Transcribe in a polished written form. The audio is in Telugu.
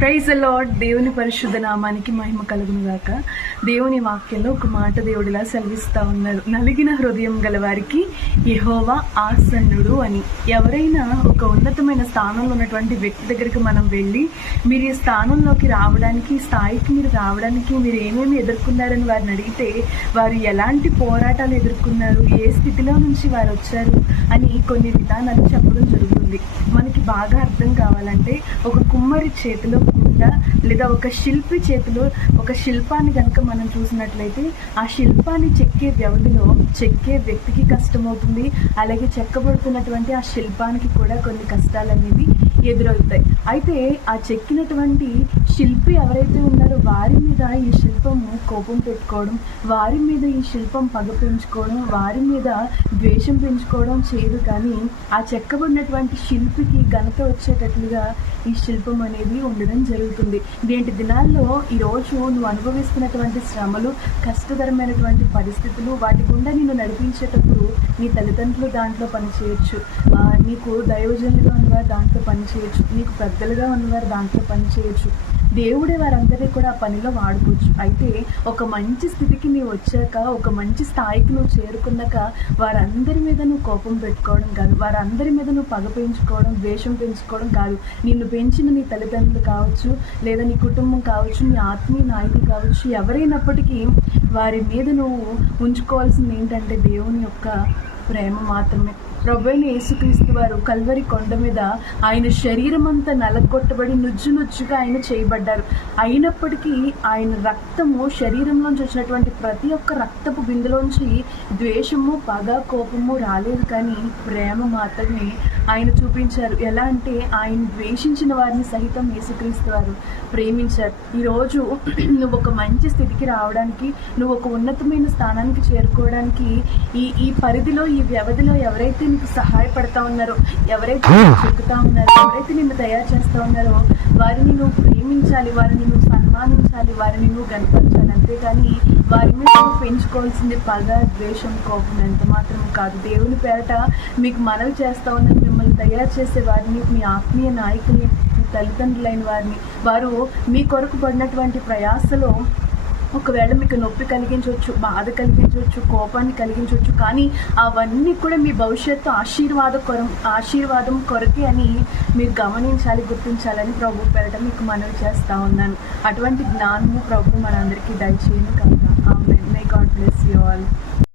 Praise the lord. దేవుని పరిశుద్ధ నామానికి మహిమ కలుగును గాక. దేవుని వాక్యంలో ఒక మాట దేవుడిలా సెలవిస్తా ఉన్నారు, నలిగిన హృదయం గల వారికి యెహోవా ఆసన్నుడు అని. ఎవరైనా ఒక ఉన్నతమైన స్థానంలో ఉన్నటువంటి వ్యక్తి దగ్గరికి మనం వెళ్ళి, మీరు ఈ స్థానంలోకి రావడానికి, ఈ స్థాయికి మీరు రావడానికి మీరు ఏమేమి ఎదుర్కొన్నారని వారిని అడిగితే, వారు ఎలాంటి పోరాటాలు ఎదుర్కొన్నారు, ఏ స్థితిలో నుంచి వారు వచ్చారు అని కొన్ని విధానాలు చెప్పడం జరుగుతుంది. మనకి బాగా అర్థం కావాలంటే, ఒక కుమ్మరి చేతిలో కుండ లేదా ఒక శిల్పి చేతిలో ఒక శిల్పాన్ని కనుక మనం చూసినట్లయితే, ఆ శిల్పాన్ని చెక్కే వ్యవధిలో చెక్కే వ్యక్తికి కష్టమవుతుంది, అలాగే చెక్కబడుతున్నటువంటి ఆ శిల్పానికి కూడా కొన్ని కష్టాలు అనేవి ఎదురవుతాయి. అయితే ఆ చెక్కినటువంటి శిల్పి ఎవరైతే ఉన్నారో వారి మీద ఈ శిల్పము కోపం పెట్టుకోవడం, వారి మీద ఈ శిల్పం పగ పెంచుకోవడం, వారి మీద ద్వేషం పెంచుకోవడం చేయదు. కానీ ఆ చెక్కబడినటువంటి శిల్పికి ఘనత వచ్చేటట్లుగా ఈ శిల్పం అనేది ఉండడం జరుగుతుంది. నేటి దినాల్లో ఈరోజు నువ్వు అనుభవిస్తున్నటువంటి శ్రమలు, కష్టతరమైనటువంటి పరిస్థితులు, వాటి గుండా నిన్ను నడిపించేటప్పుడు నీ తల్లిదండ్రులు దాంట్లో పనిచేయచ్చు, నీకు దైవజనులుగా ఉన్నవారు దాంట్లో పనిచేయచ్చు, నీకు పెద్దలుగా ఉన్నవారు దాంట్లో పనిచేయచ్చు. దేవుడే వారందరినీ కూడా ఆ పనిలో వాడుకోవచ్చు. అయితే ఒక మంచి స్థితికి నీవు వచ్చాక, ఒక మంచి స్థాయికి నువ్వు చేరుకున్నాక వారందరి మీద నువ్వు కోపం పెట్టుకోవడం కాదు, వారందరి మీద నువ్వు పగ పెంచుకోవడం, ద్వేషం పెంచుకోవడం కాదు. నిన్ను పెంచిన నీ తల్లిదండ్రులు కావచ్చు, లేదా నీ కుటుంబం కావచ్చు, నీ ఆత్మీయ నాయకులు కావచ్చు, ఎవరైనప్పటికీ వారి మీద నువ్వు ఉంచుకోవాల్సింది ఏంటంటే దేవుని యొక్క ప్రేమ మాత్రమే. ప్రభువైన యేసుక్రీస్తు వారు కల్వరి కొండ మీద ఆయన శరీరం అంతా నలగొట్టబడి నుజ్జు నుజ్జుగా ఆయన చేయబడ్డారు. అయినప్పటికీ ఆయన రక్తము, శరీరంలోంచి వచ్చినటువంటి ప్రతి ఒక్క రక్తపు బిందులోంచి ద్వేషము, పగ, కోపము రాలేదు, కానీ ప్రేమ మాత్రమే ఆయన చూపించారు. ఎలా అంటే ఆయన ద్వేషించిన వారిని సహితం యేసుక్రీస్తు వారు ప్రేమించారు. ఈరోజు నువ్వు ఒక మంచి స్థితికి రావడానికి, నువ్వు ఒక ఉన్నతమైన స్థానానికి చేరుకోవడానికి ఈ పరిధిలో, ఈ వ్యవధిలో ఎవరైతే నీకు సహాయపడతా ఉన్నారో, ఎవరైతే చెక్కుతా ఉన్నారో, ఎవరైతే నిన్ను తయారు చేస్తూ ఉన్నారో వారిని నువ్వు ప్రేమించాలి, వారిని నువ్వు సన్మానించాలి, వారిని నువ్వు గణపరచాలి. అంతేగాని వారి మీద నువ్వు పెంచుకోవాల్సింది పగ, ద్వేషం, కోపం ఎంత మాత్రం కాదు. దేవుని పేరట మీకు మనవి చేస్తూ ఉన్నది, మిమ్మల్ని తయారు చేసే వారిని, మీ ఆత్మీయ నాయకుని, మీ తల్లిదండ్రులైన వారిని, వారు మీ కొరకు పడినటువంటి ప్రయాసలో ఒకవేళ మీకు నొప్పి కలిగించవచ్చు, బాధ కలిగించవచ్చు, కోపాన్ని కలిగించవచ్చు, కానీ అవన్నీ కూడా మీ భవిష్యత్తు ఆశీర్వాదం కొరకే అని మీరు గమనించాలి, గుర్తించాలని ప్రభు పేరట మీకు మనవి చేస్తూ ఉన్నాను. అటువంటి జ్ఞానము ప్రభు మనందరికీ దయచేయను కాక. Amen. May God bless you all.